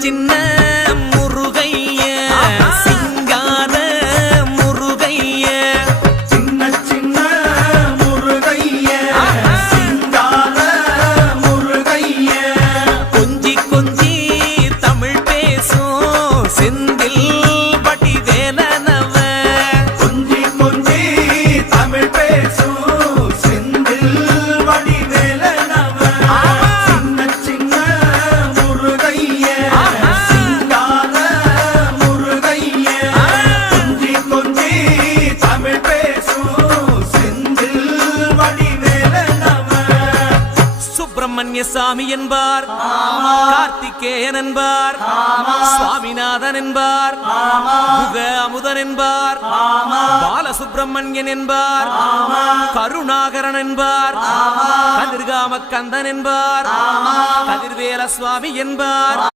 சின்ன முருகைய சிங்கார முருகைய சின்ன சின்ன முருகைய சிங்கார முருகைய கொஞ்சி கொஞ்சி தமிழ் பேசும் செந்தில் பட்டி வேலனவ கொஞ்சி கொஞ்சி தமிழ் பேசும் செந்தில் வடி வேலனவ சின்ன சின்ன முருகைய சிங்கார முருகைய கொஞ்சி கொஞ்சி தமிழ் பேசும் செந்தில் வடி வேலனவ சுப்பிரமணிய சாமி என்பார் கார்த்திகேயன் என்பார் சுவாமிநாதன் என்பார் முக அமுதன் என்பார் பாலசுப்பிரமணியன் என்பார் கருணாகரன் என்பார் கதிர்காம கந்தன் என்பார் கதிர்வேல சுவாமி என்பார்